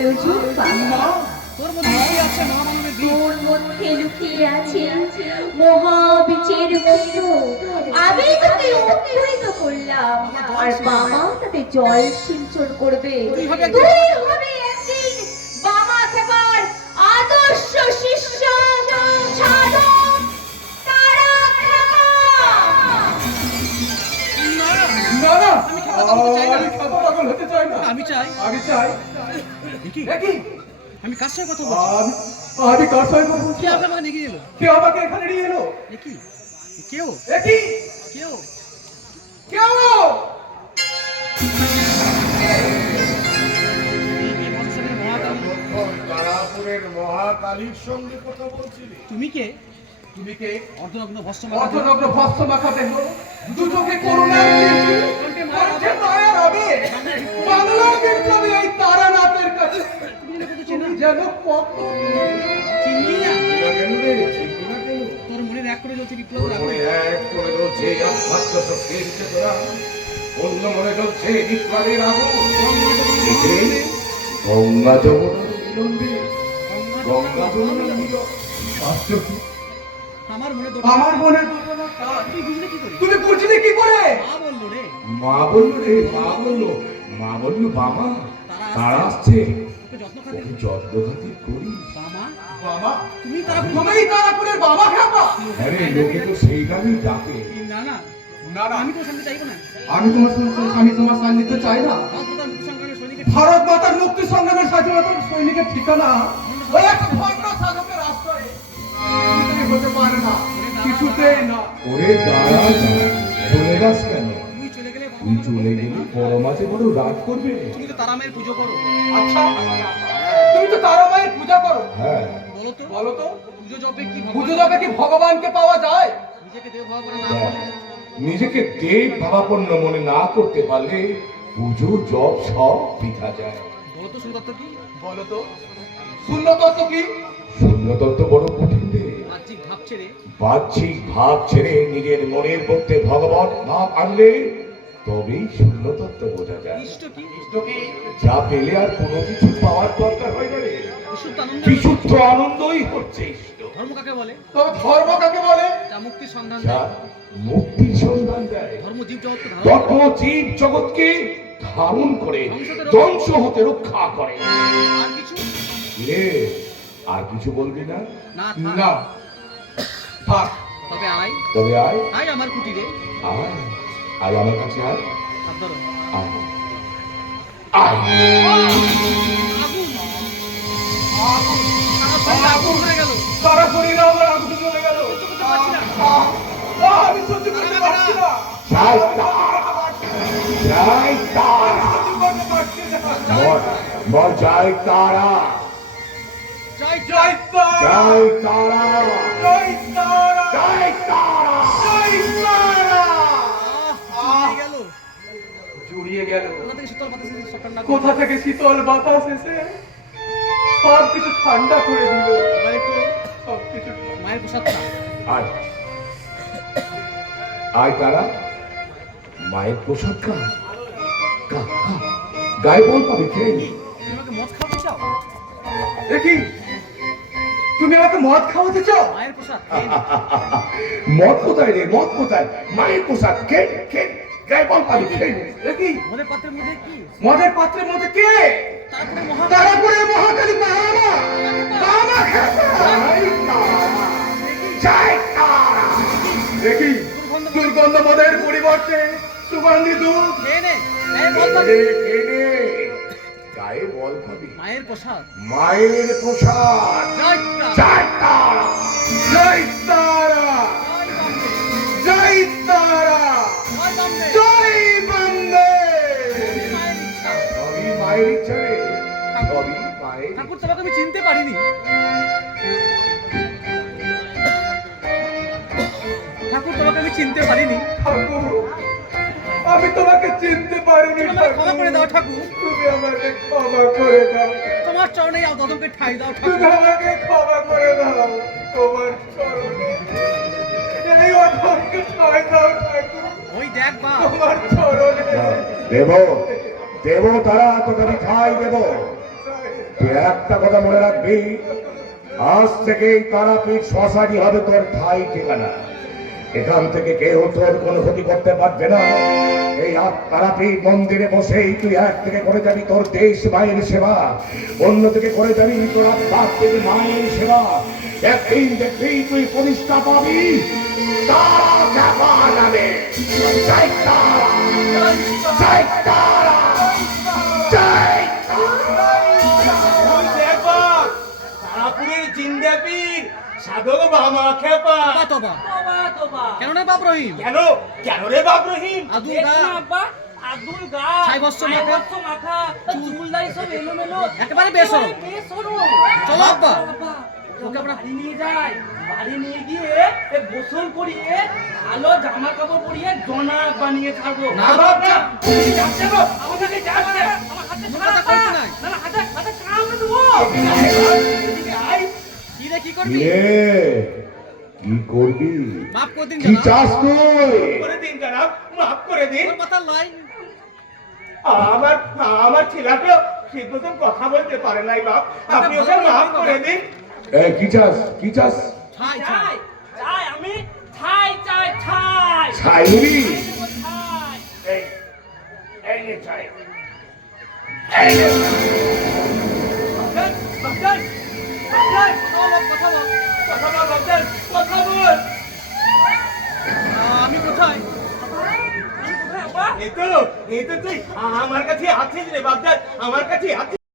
প্রয়োজন বাবা। তোর মধ্যে লুকিয়ে আছে মহামানবের বীজ। তোর মধ্যে লুকিয়ে আছে মহাবীজের মতো। আমি তোকে অঙ্কুরিত করলাম আর বাবা তাতে জল সিঞ্চন করবে। তুই হবে একদিন বাবা খেবার আদর্শ শিষ্য সাধক তারা খেপা। না না, আমি খাতা পাগল হতে চাই না। আমি চাই দেখি আমি কার সঙ্গে কথা বলছি? আমি কার সঙ্গে কথা বলছি? কে আমাকে নিয়ে এলো? কে আমাকে এখানে নিয়ে এলো? দেখি কেউ দেখি কেউ কেউ তারাপুরের মহাকালীর সঙ্গে কথা বলছিলি? তুমি কে? তুমি কে? অর্ধনগ্ন ভস্ম অর্ধনগ্ন ভস্ম মাখা দেহ, দু চোখে করুণার দৃষ্টি, কণ্ঠে মায়ার আবেগ, বাংলার বিপ্লবী এই তারানাথের কাছে তুমি যেন কত চিনবি না? কেন রে? চিনবি না কেন? তোর মনের এক করে জ্বলছে বিপ্লবের আগুন। মনে এক করে জ্বলছে আধ্যাত্ম শক্তির চেতনা, অন্য মনে জ্বলছে বিপ্লবের আগুন। এটাই গঙ্গা যমুনার মিলনবে, গঙ্গা যমুনার মিলন। আশ্চর্য! আমার মনে আমার মনের দোলনা কার? তুই বুঝলি কি করে? তুমি বুঝলি কি করে? মা বললো রে। মা বললো রে, মা বললো বাবা তারা আসছে, তোকে যত্ন খাতে ওকে যত্ন খাতির করিস। বাবা বাবা, তুমি তারা তুমিই তারাপুরের বাবা খেপা? হ্যাঁ রে, লোকে তো সেই নামেই ডাকে। না না না না, আমি তো সামনে চাইবো না। আমি তোমার সান্নিধ্য চাই না। ভারত মাতার মুক্তি সংগ্রামের সৈনিকের ভারত মাতার মুক্তি সংগ্রামের স্বাধীনতার সৈনিকের ঠিকানা ওই একটা ভণ্ড সাধকের আশ্রয়ে তুমি হতে পারে না, কিছুতেই না। ওরে দাঁড়া, চলে যাস কেন? তুই চলে গেলে তুই চলে গেলে বড় মাঝে বড় রাগ করবে। তুমি তো তারা মায়ের পুজো করো। আচ্ছা, তুমি তো তারা মায়ের পূজা করো, হ্যাঁ, বলো তো পুজো জপে কি পুজো যাবে কি ভগবানকে পাওয়া যায়? নিজেকে দেব ভাব করে না দেখ, করলে নিজেকে দেব ভাবাপন্ন মনে না করতে পারলে পুজো জপ সব বৃথা যায়। বলো তো সুন্দর কি? বলো তো শূন্য তত্ত্ব কি? শূন্য তত্ত্ব বড় কঠিন রে। বাহ্যিক ভাব ছেড়ে বাহ্যিক ভাব ছেড়ে নিজের মনের মধ্যে ভগবত ভাব আনলে তবেই শূন্য তত্ত্ব বোঝা যায়। ইষ্ট কি? ইষ্ট কি? যা পেলে আর কোনো কিছু পাওয়ার দরকার হয় না রে। বিশুদ্ধ আনন্দ। বিশুদ্ধ আনন্দই হচ্ছে ইষ্ট। ধর্ম কাকে বলে? তবে ধর্ম কাকে বলে? যা মুক্তির সন্ধান যা দেয়। মুক্তির সন্ধান দেয়। ধর্ম জীব জগৎকে ধারণ ধর্ম করে। জীব জগৎকে ধারণ করে, ধ্বংস হতে রক্ষা করে। আর কিছু রে, আর কিছু বলবি না? না না, থাক। থাক। তবে আয় তবে আয়, আয় আমার কুটিরে। আয়, আয় আমার কাছে আয়, হাত ধরো। আয়, আয়। আগুন সারা শরীরে আগুন ধরে গেল। সারা শরীরে আমার আগুন জ্বলে গেল। সহ্য করতে পারছি না। আমি সহ্য করতে পারছি না। জয় তারা, জয় তারা, সহ্য করতে পারছি না। বল জয় তারা, জয় জয় তারা, জয় তারা, জয় তারা, জয় তারা। জয় তারা। আহ গেল। জুড়িয়ে গেল। কোথা থেকে শীতল বাতাস এসে সকাল না কোথা থেকে শীতল বাতাস এসে সব কিছু ঠান্ডা করে দিল। এবার একটু সবকিছু মায়ের প্রসাদ খা। আয়, আয় তারা, মায়ের প্রসাদ খা, খা, খা। গায়ে বল পাবি, খেয়ে নি। তুমি আমাকে মদ খাওয়াতে চাও? দেখি, তুমি আমাকে মদ খাওয়াতে চাও? মায়ের প্রসাদ খেয়ে নে। মদ কোথায় রে, মদ কোথায়? মায়ের প্রসাদ খেয়ে নে, খেয়ে নে। গায়ে বল পাবি, খেয়ে নে। দেখি, মদের পাত্রের মধ্যে কি? মদের পাত্রের মধ্যে কে? তারপরে মহা তারাপুরে মহাকালী বাবা, বাবা খেপা। জয় তারা। দেখি, দুর্গন্ধ মদের পরিবর্তে সুগন্ধি দুধ। খেয়ে নে। খেয়ে বল খেয়ে পাবি। নে, খেয়ে নে। গায়ে বল পাবি। মায়ের প্রসাদ। মায়ের প্রসাদ। জয় তারা। জয় তারা, জয় তারা, জয় বাম্বে। জয় তারা, জয় বাম্বে। জয় বন্দে। মায়ের ইচ্ছা। সবই মায়ের ইচ্ছা রে, সবই মায়ের ঠাকুর ইচ্ছা। তোমাকে আমি চিনতে পারিনি। ঠাকুর তোমাকে আমি চিনতে পারিনি। ঠাকুর, আমি তোমাকে চিনতে পারিনি। তুমি আমাকে ক্ষমা করে দাও ঠাকুর। তুমি আমাকে ক্ষমা করে দাও। তোমার চরণে দদমকে ঠাই দাও তুমি ঠাকুর। আমাকে ক্ষমা করে দাও। তোমার চরণে এই অধমকে ঠাঁই দাও ঠাকুর। ওই দেখ বা তোমার চরণে দেব, দেব তারা, তোকে আমি ঠাই দেব। জয় তুই একটা কথা মনে রাখবি, আজ থেকে এই তারাপীঠ শ্মশানই হবে তোর ঠাই ঠিকানা। এখান থেকে কেউ তোর কোনো ক্ষতি করতে পারবে না। এই তারাপীঠ মন্দিরে বসেই তুই এক থেকে করে যাবি তোর দেশ মায়ের সেবা, অন্য থেকে করে যাবি তোর আত্মাত্মিক মায়ের সেবা। একদিন দেখবি তুই প্রতিষ্ঠা পাবি তারা খ্যাপা নামে। জয় তারা, জয় তারা, জয় তারাপুরের জিন্দাপীর সাধক বাবা খেপা। তোবা কেন রে বাপ রহিম? কেন কেন রে বাপ রহিম? আদুল গা আব্দুল গা ছাই বস্ত্র মাখা, চুল দাড়ি সব এলোমেলো একেবারে বেসরম। চলো আব্বা। ওকে আমরা বাড়ি নিয়ে যাই, বাড়ি নিয়ে গিয়ে গোসল করিয়ে ভালো জামা কাপড় পরিয়ে জনাব বানিয়ে ছাড়বো। না বাবা তুমি যাচ্ছে গো, আমাকে যাচ্ছে। আমার হাতে কোনো কথা কইতে নাই। না হাতে হাতে কামড়ে দেবো। এদিকে আয়। কি রে কি করবি? কি করবি? মাফ করে দিন কি জানাব। চাস তুই? করে দিন জনাব, মাফ করে দিন। তোর কথা লাই। আমার আমার ছেলেটা ঠিক মতন কথা বলতে পারে নাই বাপ, আপনি ওকে মাফ করে দিন। কি চাস? কি চাস? ছাই ছাই। চাই চাই আমি ছাই চাই ছাই ছাইনি? ছাই। এই এই নে চাই, এই নে। বাগদান বাগদান বাগদান চলো কথা বল। কথা বল বাগদান, কথা বল। আমি কোথায়? এই তো তুই আমার কাছে আছিস রে বাগদান, আমার কাছে আছিস।